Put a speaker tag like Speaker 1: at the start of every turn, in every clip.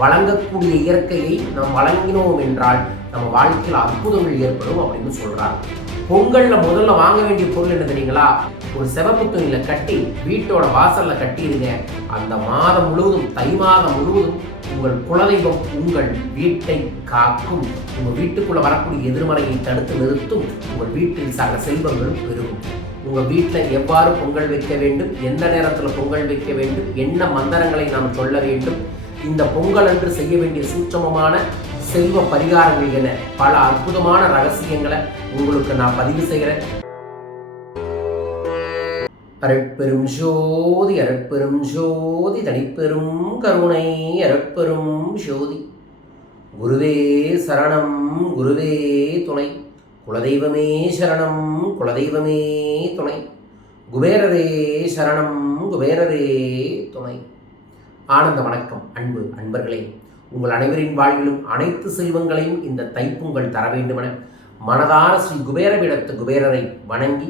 Speaker 1: வழங்கக்கூடிய இயற்கையை நாம் வழங்கினோம் என்றால் நம்ம வாழ்க்கையில் அற்புதங்கள் ஏற்படும் அப்படின்னு சொல்கிறாங்க பொங்கல்ல முதல்ல வாங்க வேண்டிய பொருள் என்ன தெரியுங்களா? ஒரு சிவப்பு துணியில கட்டி வீட்டோட வாசல்ல கட்டிடுங்க. அந்த மாதம் முழுவதும் தை மாதம் முழுவதும் உங்கள் குலதெய்வம் உங்கள் வீட்டை காக்கும். உங்கள் வீட்டுக்குள்ள வரக்கூடிய எதிர்மறையை தடுத்து நிறுத்தும். உங்கள் வீட்டில் சக செல்வங்களும் பெருகும். உங்கள் வீட்டில் எவ்வாறு பொங்கல் வைக்க வேண்டும்? எந்த நேரத்தில் பொங்கல் வைக்க வேண்டும்? என்ன மந்திரங்களை நாம் சொல்ல வேண்டும்? இந்த பொங்கல் அன்று செய்ய வேண்டிய சூட்சமமான செல்வ பரிகாரங்கள் என பல அற்புதமான ரகசியங்களை உங்களுக்கு நான் பதிவு செய்கிறேன். அருட்பெரும் ஜோதி அருட்பெரும் ஜோதி தனிப்பெரும் கருணை அருட்பெரும் ஜோதி. குருவே சரணம் குருவே துணை. குலதெய்வமே சரணம் குலதெய்வமே துணை. குபேரரே சரணம் குபேரரே துணை. ஆனந்த வணக்கம் அன்பு அன்பர்களே உங்கள் அனைவரின் வாழ்விலும் அனைத்து செல்வங்களையும் இந்த தைப்பொங்கல் தர வேண்டுமென மனதார ஸ்ரீ குபேரவிடத்து குபேரரை வணங்கி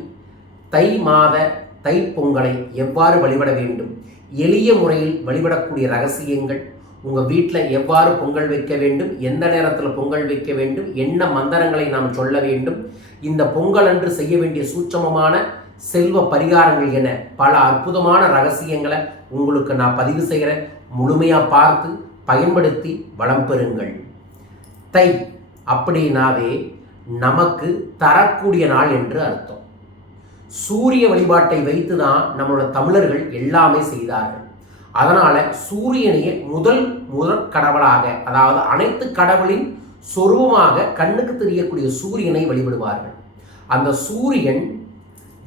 Speaker 1: தை மாத தைப்பொங்கலை எவ்வாறு வழிபட வேண்டும் எளிய முறையில் வழிபடக்கூடிய ரகசியங்கள் உங்கள் வீட்டில் எவ்வாறு பொங்கல் வைக்க வேண்டும் எந்த நேரத்தில் பொங்கல் வைக்க வேண்டும் என்ன மந்திரங்களை நாம் சொல்ல வேண்டும் இந்த பொங்கல் அன்று செய்ய வேண்டிய சூட்சமமான செல்வ பரிகாரங்கள் என பல அற்புதமான ரகசியங்களை உங்களுக்கு நான் பதிவு செய்கிறேன். முழுமையாக பார்த்து பயன்படுத்தி வளம் பெறுங்கள். தை அப்படின்னாவே நமக்கு தரக்கூடிய நாள் என்று அர்த்தம். சூரிய வழிபாட்டை வைத்து தான் நம்மளோட தமிழர்கள் எல்லாமே செய்தார்கள். அதனால் சூரியனையே முதல் முதற் கடவுளாக அதாவது அனைத்து கடவுளின் சொருவமாக கண்ணுக்கு தெரியக்கூடிய சூரியனை வழிபடுவார்கள். அந்த சூரியன்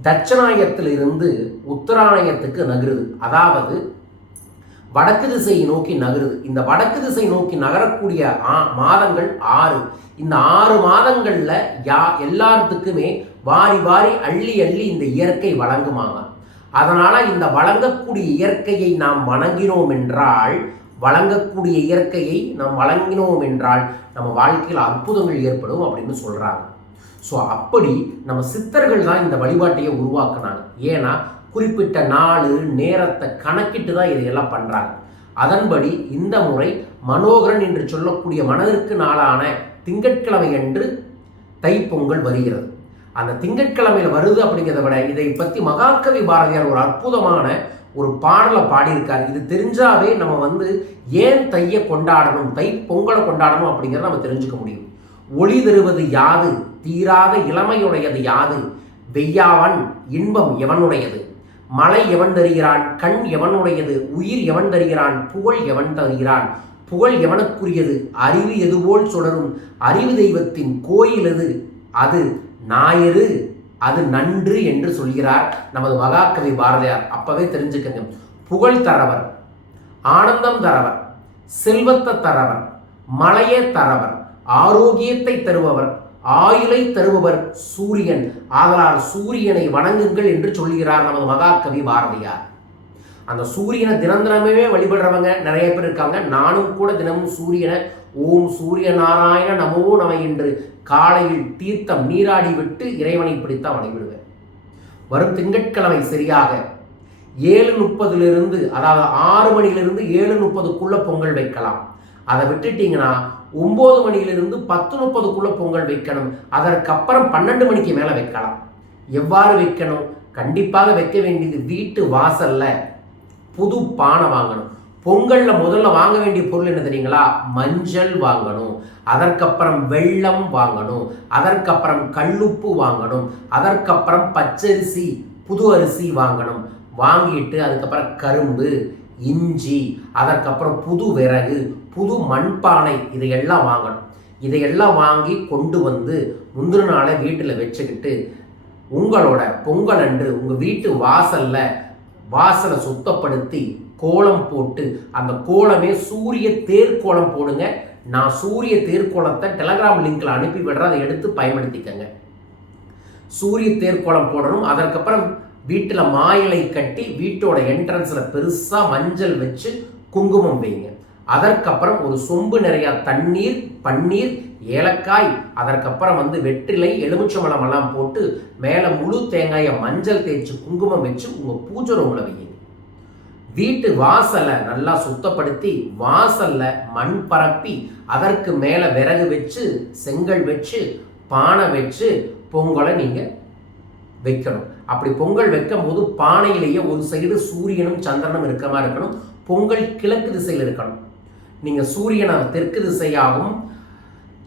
Speaker 1: தட்சணாயத்திலிருந்து உத்தராயணத்துக்கு நகருது. அதாவது வடக்கு திசையை நோக்கி நகருது. இந்த வடக்கு திசை நோக்கி நகரக்கூடிய ஆ- மாதங்கள் ஆறு. இந்த ஆறு மாதங்கள்ல யா எல்லாத்துக்குமே வாரி வாரி அள்ளி அள்ளி இந்த இயற்கை வழங்குமாங்க. அதனால இந்த வழங்கக்கூடிய இயற்கையை நாம் வணங்கினோம் என்றால் வழங்கக்கூடிய இயற்கையை நாம் வழங்கினோம் என்றால் நம்ம வாழ்க்கையில் அற்புதங்கள் ஏற்படும் அப்படின்னு சொல்றாங்க. ஸோ அப்படி நம்ம சித்தர்கள் தான் இந்த வழிபாட்டையை உருவாக்குனாங்க. ஏன்னா குறிப்பிட்ட நாள் நேரத்தை கணக்கிட்டு தான் இதையெல்லாம் பண்ணுறாங்க அதன்படி இந்த முறை மனோகரன் என்று சொல்லக்கூடிய மனதிற்கு நாளான திங்கட்கிழமை அன்று தைப்பொங்கல் வருகிறது. அந்த திங்கட்கிழமையில் வருது அப்படிங்கிறத விட இதை பற்றி மகாகவி பாரதியார் ஒரு அற்புதமான ஒரு பாடலை பாடியிருக்கார். இது தெரிஞ்சாவே நம்ம வந்து ஏன் தையை கொண்டாடணும் தை பொங்கலை கொண்டாடணும் அப்படிங்கிறத நம்ம தெரிஞ்சுக்க முடியும். ஒளி தருவது யாது? தீராத இளமையுடையது யாது? வெய்யாவன் இன்பம் எவனுடையது? மலை எவன் தருகிறான்? கண் எவனுடையது? உயிர் எவன் தருகிறான்? புகழ் எவன் தருகிறான்? புகழ் எவனுக்குரியது? அறிவு எதுபோல் சுடரும்? அறிவு தெய்வத்தின் கோயில் எது? அது ஞாயிறு அது நன்று என்று சொல்கிறார் நமது மகாகவி பாரதியார். அப்பவே தெரிஞ்சுக்கங்க. புகழ் தரவர் ஆனந்தம் தரவர் செல்வத்தை தரவர் மலையே தரவர் ஆரோக்கியத்தை தருபவர் ஆயுளை தருபவர் சூரியன். ஆதலால் சூரியனை வணங்குங்கள் என்று சொல்கிறார் நமது மகாகவி பாரதியார். அந்த சூரியனை தினந்தினமே வழிபடுறவங்க நிறைய பேர் இருக்காங்க. நானும் கூட தினமும் சூரியனை ஓம் சூரிய நாராயண நமோ நம என்று காலையில் தீர்த்தம் நீராடி விட்டு இறைவனை பிடித்தான் வழிபடுவேன். வரும் திங்கட்கிழமை சரியாக ஏழு முப்பதுலேருந்து அதாவது ஆறு மணிலிருந்து ஏழு முப்பதுக்குள்ளே பொங்கல் வைக்கலாம். அதை விட்டுட்டீங்கன்னா ஒம்பது மணியிலிருந்து பத்து முப்பதுக்குள்ள பொங்கல் வைக்கணும். அதற்கப்புறம் பன்னெண்டு மணிக்கு மேலே வைக்கலாம். எவ்வாறு வைக்கணும்? கண்டிப்பாக வைக்க வேண்டியது வீட்டு வாசல்ல புது பானை வாங்கணும். பொங்கல்ல முதல்ல வாங்க வேண்டிய பொருள் என்ன தெரியுங்களா? மஞ்சள் வாங்கணும். அதற்கப்புறம் வெள்ளம் வாங்கணும். அதற்கப்புறம் கல்லுப்பு வாங்கணும். அதற்கப்புறம் பச்சரிசி புது அரிசி வாங்கணும். வாங்கிட்டு அதுக்கப்புறம் கரும்பு இஞ்சி அதற்கப்புறம் புது விறகு புது மண்பானை இதையெல்லாம் வாங்கணும். இதையெல்லாம் வாங்கி கொண்டு வந்து முந்தின நாளை வீட்டில் வச்சுக்கிட்டு உங்களோட பொங்கல் அன்று உங்கள் வீட்டு வாசலில் வாசலை சுத்தப்படுத்தி கோலம் போட்டு அந்த கோலமே சூரிய தேர்கோலம் போடுங்க. நான் சூரிய தேர்கோலத்தை டெலகிராம் லிங்கில் அனுப்பி விடுறேன். அதை எடுத்து பயன்படுத்திக்கங்க. சூரிய தேர்கோலம் போடணும். அதற்கப்புறம் வீட்டில் மாயிலை கட்டி வீட்டோட என்ட்ரன்ஸில் பெருசாக மஞ்சள் வச்சு குங்குமம் வைங்க. அதற்கப்புறம் ஒரு சொம்பு நிறைய தண்ணீர் பன்னீர் ஏலக்காய் அதற்கப்புறம் வந்து வெற்றிலை எலுமிச்சம்பழம் எல்லாம் போட்டு மேலே முழு தேங்காயை மஞ்சள் தேய்ச்சி குங்குமம் வச்சு உங்கள் பூஜை ரூமில் வையுங்க. வீட்டு வாசலை நல்லா சுத்தப்படுத்தி வாசல்ல மண் பரப்பி அதற்கு மேலே விறகு வச்சு செங்கல் வச்சு பானை வச்சு பொங்கலை நீங்கள் வைக்கணும். அப்படி பொங்கல் வைக்கும் போது பானையிலேயே ஒரு சைடு சூரியனும் சந்திரனும் இருக்கிற மாதிரி இருக்கணும். பொங்கல் கிழக்கு திசையில் இருக்கணும். நீங்கள் சூரியனை தெற்கு திசையாகவும்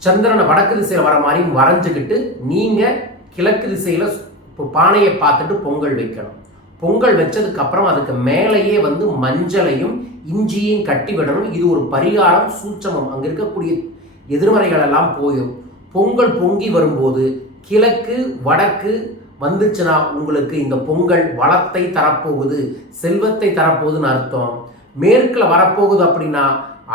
Speaker 1: சந்திரனை வடக்கு திசையில் வர மாதிரியும் வரைஞ்சிக்கிட்டு நீங்கள் கிழக்கு திசையில் இப்போ பானையை பார்த்துட்டு பொங்கல் வைக்கணும். பொங்கல் வச்சதுக்கப்புறம் அதுக்கு மேலேயே வந்து மஞ்சளையும் இஞ்சியும் கட்டி விடணும். இது ஒரு பரிகாரம் சூட்சமம். அங்கே இருக்கக்கூடிய எதிர்மறைகளெல்லாம் போயிடும் பொங்கல் பொங்கி வரும்போது கிழக்கு வடக்கு வந்துச்சுன்னா உங்களுக்கு இந்த பொங்கல் வளத்தை தரப்போகுது செல்வத்தை தரப்போகுதுன்னு அர்த்தம். மேற்கில் வரப்போகுது அப்படின்னா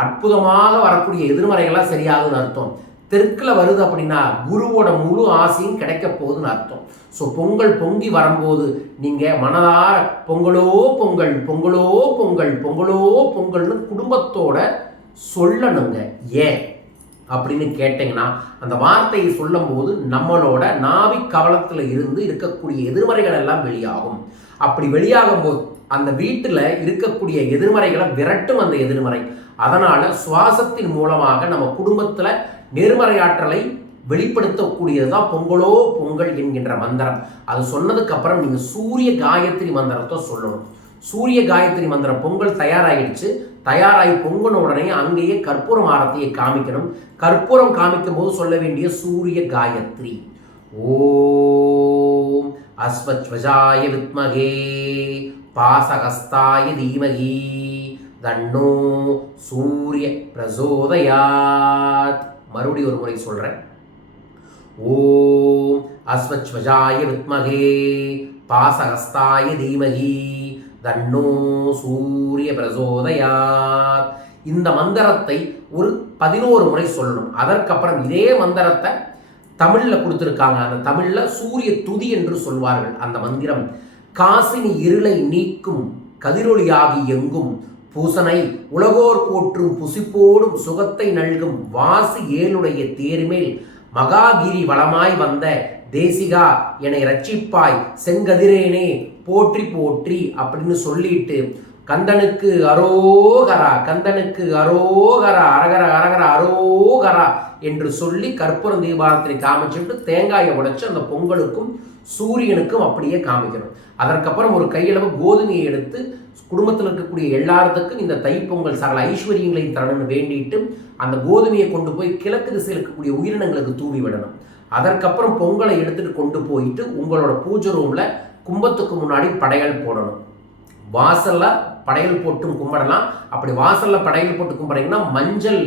Speaker 1: அற்புதமாக வரக்கூடிய எதிர்மறைகள்லாம் சரியாகுதுன்னு அர்த்தம். தெற்கில் வருது அப்படின்னா குருவோட முழு ஆசையும் கிடைக்க போகுதுன்னு அர்த்தம். ஸோ பொங்கல் பொங்கி வரும்போது நீங்கள் மனதார பொங்கலோ பொங்கல் பொங்கலோ பொங்கல் பொங்கலோ பொங்கல்னு குடும்பத்தோட சொல்லணுங்க. ஏன்? அப்படின்னு கேட்டிங்கன்னா அந்த வார்த்தையை சொல்லும்போது நம்மளோட நாவி கவலத்தில் இருந்து இருக்கக்கூடிய எதிர்மறைகள் எல்லாம் வெளியாகும். அப்படி வெளியாகும் போது அந்த வீட்டில் இருக்கக்கூடிய எதிர்மறைகளை விரட்டும் அந்த எதிர்மறை. அதனால் சுவாசத்தின் மூலமாக நம்ம குடும்பத்தில் நேர்மறையாற்றலை வெளிப்படுத்தக்கூடியது தான் பொங்கலோ பொங்கல் என்கின்ற மந்திரம். அது சொன்னதுக்கப்புறம் நீங்கள் சூரிய காயத்ரி மந்திரத்தை சொல்லணும். சூரிய காயத்ரி மந்திரம் பொங்கல் தயாராகிடுச்சு தயாராகி பொங்கின உடனே அங்கேயே கற்பூரம் ஆரத்தியை காமிக்கணும். கற்பூரம் காமிக்கும் போது சொல்ல வேண்டிய சூரிய காயத்ரி. ஓம் அஸ்வத்வஜாய வித்மகே பாசகஸ்தாய தீமகி. தன்னோ சூரிய பிரசோதயாத். மறுபடி ஒரு முறை சொல்கிறேன் ஓம் அஸ்வச்வஜாய வித்மகே பாசகஸ்தாய தீமகி தன்னோ சூரிய பிரசோதயாத். இந்த மந்திரத்தை ஒரு பதினோரு முறை சொல்லணும். அதற்கப்புறம் இதே மந்திரத்தை தமிழில் கொடுத்துருக்காங்க. அந்த தமிழில் சூரிய துதி என்று சொல்வார்கள். அந்த மந்திரம் காசினி இருளை நீக்கும் கதிரொளியாகி எங்கும் பூசனை உலகோர் போற்றும் புசிப்போடும் சுகத்தை நல்கும் வாசி ஏழுடைய தேர்மேல் மகாகிரி வளமாய் வந்த தேசிகா என்னை ரட்சிப்பாய் செங்கதிரேனே போற்றி போற்றி அப்படின்னு சொல்லிட்டு கந்தனுக்கு அரோகரா கந்தனுக்கு அரோகரா அரகர அரகர அரோகரா என்று சொல்லி கற்பூரம் தீபாரத்தினை காமிச்சுட்டு தேங்காயை உடைச்சு அந்த பொங்கலுக்கும் சூரியனுக்கும் அப்படியே காமிக்கணும். அதற்கப்புறம் ஒரு கையளவு கோதுமையை எடுத்து குடும்பத்தில் இருக்கக்கூடிய எல்லாத்துக்கும் இந்த தைப்பொங்கல் சகல ஐஸ்வர்யங்களையும் தரணும்னு வேண்டிட்டு அந்த கோதுமையை கொண்டு போய் கிழக்கு திசையில் இருக்கக்கூடிய உயிரினங்களுக்கு தூவி விடணும். அதற்கப்புறம் பொங்கலை எடுத்துட்டு கொண்டு போயிட்டு உங்களோட பூஜை ரூமில் கும்பத்துக்கு முன்னாடி படையல் போடணும். வாசலில் படையல் போட்டும் கும்பிடலாம். அப்படி வாசலில் படையல் போட்டு கும்பிட்றீங்கன்னா மஞ்சள்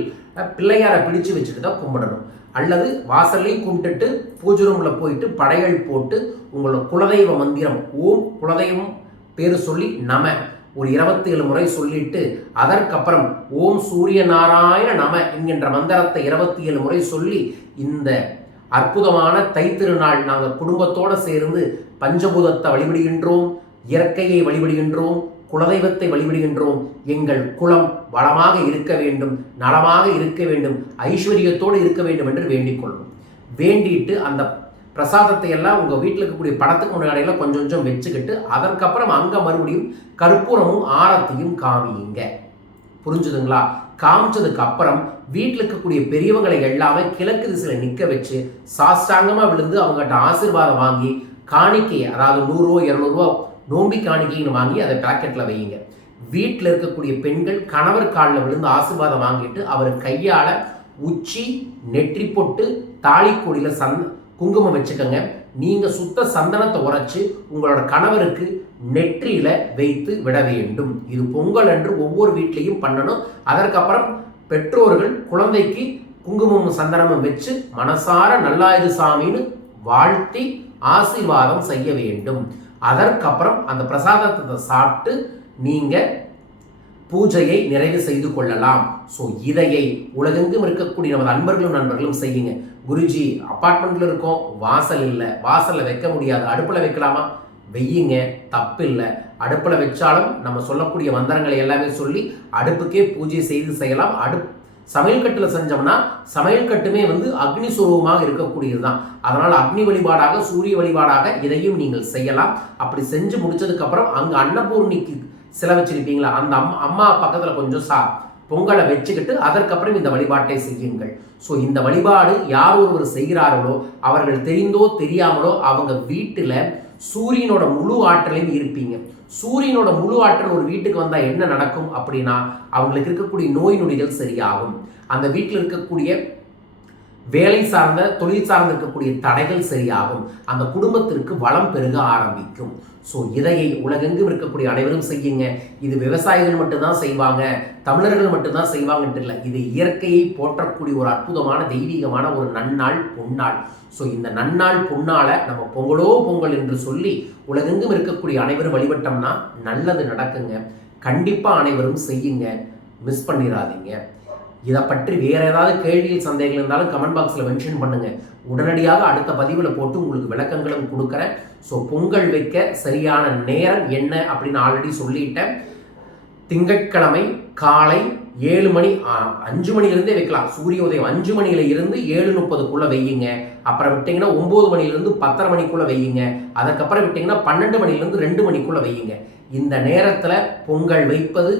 Speaker 1: பிள்ளையாரை பிடிச்சு வச்சுட்டு தான் கும்பிடணும். அல்லது வாசல்லையும் கும்பிட்டுட்டு பூஜை ரூமில் போயிட்டு படையல் போட்டு உங்களோட குலதெய்வ மந்திரம் ஓம் குலதெய்வம் பேர் சொல்லி நம. ஒரு இருபத்தேழு முறை சொல்லிட்டு அதற்கப்புறம் ஓம் சூரிய நாராயண நம என்கின்ற மந்திரத்தை இருபத்தி ஏழு முறை சொல்லி இந்த அற்புதமான தைத்திருநாள் நாங்கள் குடும்பத்தோடு சேர்ந்து பஞ்சபூதத்தை வழிபடுகின்றோம் இயற்கையை வழிபடுகின்றோம் குலதெய்வத்தை வழிபடுகின்றோம். எங்கள் குலம் வளமாக இருக்க வேண்டும் நலமாக இருக்க வேண்டும் ஐஸ்வர்யத்தோடு இருக்க வேண்டும் என்று வேண்டிக் கொள்ளும். வேண்டிட்டு அந்த பிரசாதத்தை எல்லாம் உங்கள் வீட்டில் இருக்கக்கூடிய படத்துக்கு முன்னாடியில் கொஞ்சம் கொஞ்சம் வச்சுக்கிட்டு அதற்கப்புறம் அங்கே மறுபடியும் கற்பூரமும் ஆரத்தையும் காமியுங்க. புரிஞ்சுதுங்களா? காமிச்சதுக்கு அப்புறம் வீட்டில் இருக்கக்கூடிய பெரியவங்களை எல்லாமே கிழக்கு திசையில் நிற்க வச்சு சாஸ்தாங்கமாக விழுந்து அவங்ககிட்ட ஆசீர்வாதம் வாங்கி காணிக்கை அதாவது நூறுரூவா இரநூறுவா நோம்பி காணிக்கைன்னு வாங்கி அதை பேக்கெட்டில் வையுங்க. வீட்டில் இருக்கக்கூடிய பெண்கள் கணவர் காலில் விழுந்து ஆசீர்வாதம் வாங்கிட்டு அவர் கையால் உச்சி நெற்றி பொட்டு தாலி கொடியில் சந் குங்குமம் வச்சுக்கோங்க. நீங்கள் சுத்த சந்தனத்தை உரைச்சி உங்களோட கணவருக்கு நெற்றியில் வைத்து விட வேண்டும். இது பொங்கல் என்று ஒவ்வொரு வீட்லேயும் பண்ணணும். அதற்கப்புறம் பெற்றோர்கள் குழந்தைக்கு குங்குமமும் சந்தனமும் வச்சு மனசார நல்லாயுது சாமின்னு வாழ்த்தி ஆசீர்வாதம் செய்ய வேண்டும். அதற்கப்புறம் அந்த பிரசாதத்தை சாப்பிட்டு நீங்கள் பூஜையை நிறைவு செய்து கொள்ளலாம். ஸோ இதையை உலகெங்கும் இருக்கக்கூடிய நமது அன்பர்களும் நண்பர்களும் செய்யுங்க. குருஜி அப்பார்ட்மெண்ட்ல இருக்கோம் வாசல் இல்லை. வாசலில் வைக்க முடியாது. அடுப்பில் வைக்கலாமா? வெய்யுங்க தப்பு இல்லை. அடுப்பில் வச்சாலும் நம்ம சொல்லக்கூடிய மந்திரங்களை எல்லாமே சொல்லி அடுப்புக்கே பூஜை செய்து செய்யலாம். அடுப் சமையல் கட்டில் செஞ்சோம்னா சமையல் கட்டுமே வந்து அக்னி சுரூபமாக இருக்கக்கூடியது தான் அதனால் அக்னி வழிபாடாக சூரிய வழிபாடாக இதையும் நீங்கள் செய்யலாம். அப்படி செஞ்சு முடிச்சதுக்கப்புறம் அங்கே அன்னபூர்ணிக்கு சிலை வச்சிருப்பீங்களா அந்த அம்மா அம்மா பக்கத்தில் கொஞ்சம் சா பொங்கலை வச்சுக்கிட்டு அதற்கப்புறம் இந்த வழிபாட்டை செய்யுங்கள். ஸோ இந்த வழிபாடு யார் ஒருவர் செய்கிறார்களோ அவர்கள் தெரிந்தோ தெரியாமலோ அவங்க வீட்டில் சூரியனோட முழு ஆற்றலையும் இருப்பீங்க சூரியனோட முழு ஆற்றல் ஒரு வீட்டுக்கு வந்தால் என்ன நடக்கும் அப்படின்னா அவங்களுக்கு இருக்கக்கூடிய நோய் நொடிகள் சரியாகும். அந்த வீட்டில் இருக்கக்கூடிய வேலை சார்ந்த தொழில் சார்ந்து இருக்கக்கூடிய தடைகள் சரியாகும். அந்த குடும்பத்திற்கு வளம் பெருக ஆரம்பிக்கும். ஸோ இதையை உலகெங்கும் இருக்கக்கூடிய அனைவரும் செய்யுங்க. இது விவசாயிகள் மட்டும்தான் செய்வாங்க. தமிழர்கள் மட்டும்தான் செய்வாங்கன்ட்டு இல்லை. இது இயற்கையை போற்றக்கூடிய ஒரு அற்புதமான தெய்வீகமான ஒரு நன்னாள் பொன்னாள். ஸோ இந்த நன்னாள் பொன்னால நம்ம பொங்கலோ பொங்கல் என்று சொல்லி உலகெங்கும் இருக்கக்கூடிய அனைவரும் வழிபட்டோம்னா நல்லது நடக்குங்க. கண்டிப்பாக அனைவரும் செய்யுங்க. மிஸ் பண்ணிடாதீங்க இதை பற்றி வேற ஏதாவது கேள்வியில் சந்தேகங்கள் இருந்தாலும் கமெண்ட் பாக்ஸில் மென்ஷன் பண்ணுங்க. உடனடியாக அடுத்த பதிவில் போட்டு உங்களுக்கு விளக்கங்களும் கொடுக்குறேன். ஸோ பொங்கல் வைக்க சரியான நேரம் என்ன அப்படின்னு ஆல்ரெடி சொல்லிட்டேன். திங்கட்கிழமை காலை ஏழு மணி அஞ்சு மணிலேருந்தே வைக்கலாம். சூரிய உதயம் அஞ்சு மணியில இருந்து ஏழு முப்பதுக்குள்ள வையுங்க. அப்புறம் விட்டீங்கன்னா ஒன்பது மணிலேருந்து பத்தரை மணிக்குள்ள வையுங்க. அதுக்கப்புறம் விட்டீங்கன்னா பன்னெண்டு மணிலேருந்து ரெண்டு மணிக்குள்ள வையுங்க. இந்த நேரத்தில் பொங்கல் வைப்பது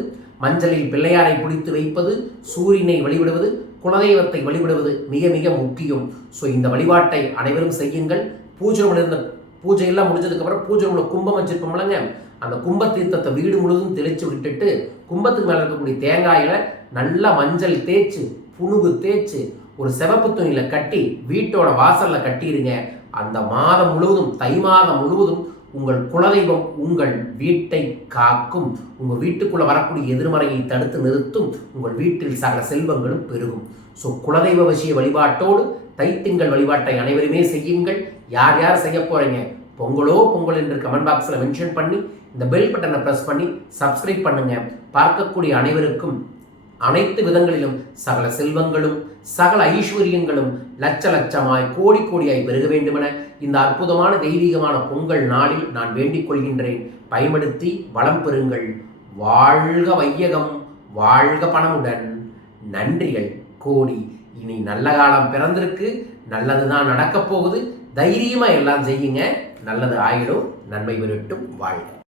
Speaker 1: மஞ்சளில் பிள்ளையாரை பிடித்து வைப்பது சூரியனை வழிபடுவது குலதெய்வத்தை வழிபடுவது மிக மிக முக்கியம். ஸோ இந்த வழிபாட்டை அனைவரும் செய்யுங்கள். பூஜை இருந்த பூஜை எல்லாம் முடிஞ்சதுக்கப்புறம் பூஜை உள்ள கும்பம் வச்சிருப்போம்லங்க அந்த கும்ப தீர்த்தத்தை வீடு முழுவதும் தெளிச்சு விட்டுட்டு கும்பத்துக்கு மேலே இருக்கக்கூடிய தேங்காயில நல்லா மஞ்சள் தேய்ச்சு புணுகு தேய்ச்சு ஒரு சிவப்பு துணியில் கட்டி வீட்டோட வாசலில் கட்டிடுங்க அந்த மாதம் முழுவதும் தை மாதம் முழுவதும் உங்கள் குலதெய்வம் உங்கள் வீட்டை காக்கும் உங்கள் வீட்டுக்குள்ளே வரக்கூடிய எதிர்மறையை தடுத்து நிறுத்தும் உங்கள் வீட்டில் சகல செல்வங்களும் பெருகும். ஸோ குலதெய்வ வசிய வழிபாட்டோடு தைத்திங்கள் வழிபாட்டை அனைவருமே செய்யுங்கள். யார் யார் செய்ய போகிறீங்க பொங்கலோ பொங்கல் என்று கமெண்ட் பாக்ஸில் மென்ஷன் பண்ணி இந்த பெல் பட்டனை ப்ரெஸ் பண்ணி சப்ஸ்கிரைப் பண்ணுங்க. பார்க்கக்கூடிய அனைவருக்கும் அனைத்து விதங்களிலும் சகல செல்வங்களும் சகல ஐஸ்வர்யங்களும் லட்ச லட்சமாய் கோடி கோடியாய் பெருக வேண்டுமென இந்த அற்புதமான தெய்வீகமான பொங்கல் நாளில் நான் வேண்டிக் கொள்கின்றேன். பயன்படுத்தி வளம் பெறுங்கள். வாழ்க வையகம் வாழ்க பணமுடன். நன்றிகள் கோடி. இனி நல்ல காலம் பிறந்திருக்கு. நல்லது தான் நடக்கப் போகுது. தைரியமாக எல்லாம் செய்யுங்க. நல்லது ஆயிடும். நன்மை பெறட்டும் வாழ்க.